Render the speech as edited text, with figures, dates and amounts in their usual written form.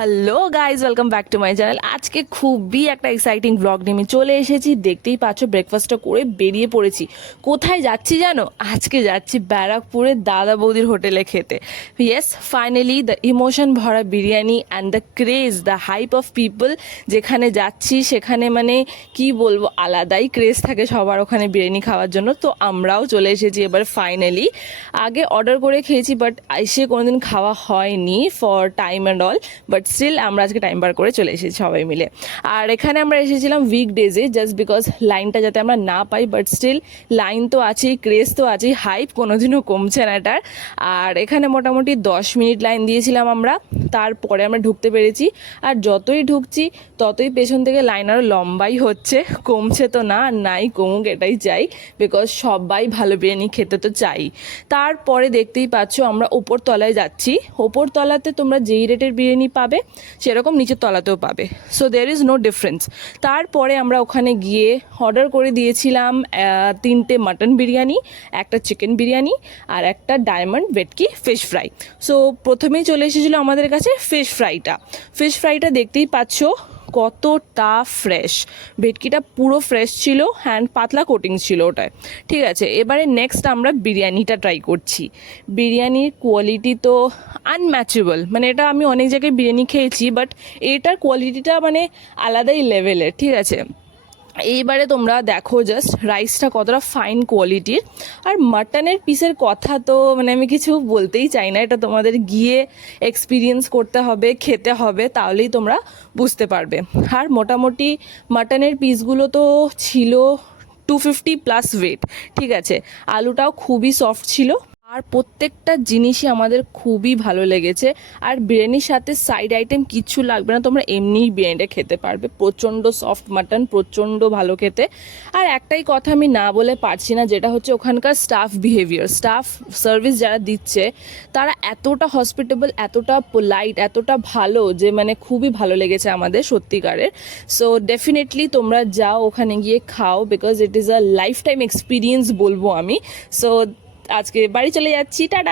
Hello guys, welcome back to my channel. আজকে খুবই একটা এক্সাইটিং ব্লগ নিয়ে আমি চলে এসেছি। দেখতেই পাচ্ছ ব্রেকফাস্টটা করে বেরিয়ে পড়েছি। কোথায় যাচ্ছি জানো? আজকে যাচ্ছি ব্যারাকপুরে দাদা বৌদির হোটেলে খেতে। ইয়েস, ফাইনালি দ্য ইমোশন ভরা biryani and the craze, the hype of people. যেখানে যাচ্ছি সেখানে মানে কি বলবো, আলাদাই ক্রেজ থাকে সবার ওখানে বিরিয়ানি খাওয়ার জন্য। তো আমরাও চলে এসেছি এবার ফাইনালি। আগে অর্ডার করে খেয়েছি, বাট এসে কোনোদিন খাওয়া হয়নি for time and all. But still আমরা আজকে টাইম বার করে চলে এসেছি সবাই মিলে। আর এখানে আমরা এসেছিলাম উইকডেজে, জাস্ট বিকজ লাইনটা যাতে আমরা না পাই। বাট স্টিল লাইন তো আছেই, ক্রেজ তো আছেই, হাইপ কোনোদিনও কমছে না এটার। আর এখানে মোটামুটি 10 মিনিট লাইন দিয়েছিলাম আমরা, তারপরে আমরা ঢুকতে পেরেছি। আর যতই ঢুকছি ততই পেছন থেকে লাইন আরও লম্বাই হচ্ছে, কমছে তো না, নাই কমুক, এটাই চাই। বিকজ সবাই ভালো বিরিয়ানি খেতে তো চাই। তারপরে দেখতেই পাচ্ছ আমরা ওপর তলায় যাচ্ছি। ওপর তলাতে তোমরা যেই রেটের বিরিয়ানি পাবে সেরকম নিচের তলাতেও পাবে, so there is no difference. তারপরে আমরা ওখানে গিয়ে অর্ডার করে দিয়েছিলাম 3টে মাটন বিরিয়ানি, একটা চিকেন বিরিয়ানি আর একটা ডায়মন্ড ভেটকি ফিশ ফ্রাই। সো প্রথমেই চলে এসেছিলো আমাদের কাছে ফিশ ফ্রাইটা। ফিশ ফ্রাইটা দেখতেই পাচ্ছ কতটা ফ্রেশ, ভেটকিটা পুরো ফ্রেশ ছিল অ্যান্ড পাতলা কোটিং ছিল ওটায়। ঠিক আছে, এবারে নেক্সট আমরা বিরিয়ানিটা ট্রাই করছি। বিরিয়ানির কোয়ালিটি তো আনম্যাচেবল, মানে এটা আমি অনেক জায়গায় বিরিয়ানি খেয়েছি, বাট এটার কোয়ালিটিটা মানে আলাদাই লেভেলের। ঠিক আছে, এইবারে তোমরা দেখো জাস্ট রাইসটা কতটা ফাইন কোয়ালিটির। আর মাটনের পিসের কথা তো মানে আমি কিছু বলতেই চাই না, এটা তোমাদের গিয়ে এক্সপিরিয়েন্স করতে হবে, খেতে হবে, তাহলেই তোমরা বুঝতে পারবে। আর মোটামুটি মাটনের পিসগুলো তো ছিল 250+ ওয়েট। ঠিক আছে, আলুটাও খুবই সফট ছিল। আর প্রত্যেকটা জিনিসই আমাদের খুবই ভালো লেগেছে। আর বিরিয়ানির সাথে সাইড আইটেম কিচ্ছু লাগবে না, তোমরা এমনিই বিরিয়ানিটা খেতে পারবে। প্রচণ্ড সফট মাটন, প্রচণ্ড ভালো খেতে। আর একটাই কথা আমি না বলে পারছি না, যেটা হচ্ছে ওখানকার স্টাফ বিহেভিয়ার, স্টাফ সার্ভিস যারা দিচ্ছে তারা এতটা হসপিটেবল, এতটা পোলাইট, এতটা ভালো যে মানে খুবই ভালো লেগেছে আমাদের সত্যিকারের। সো ডেফিনেটলি তোমরা যাও ওখানে গিয়ে খাও, because it is a life time experience বলবো আমি। সো আজকে বাড়ি চলে যাচ্ছি, টাটা।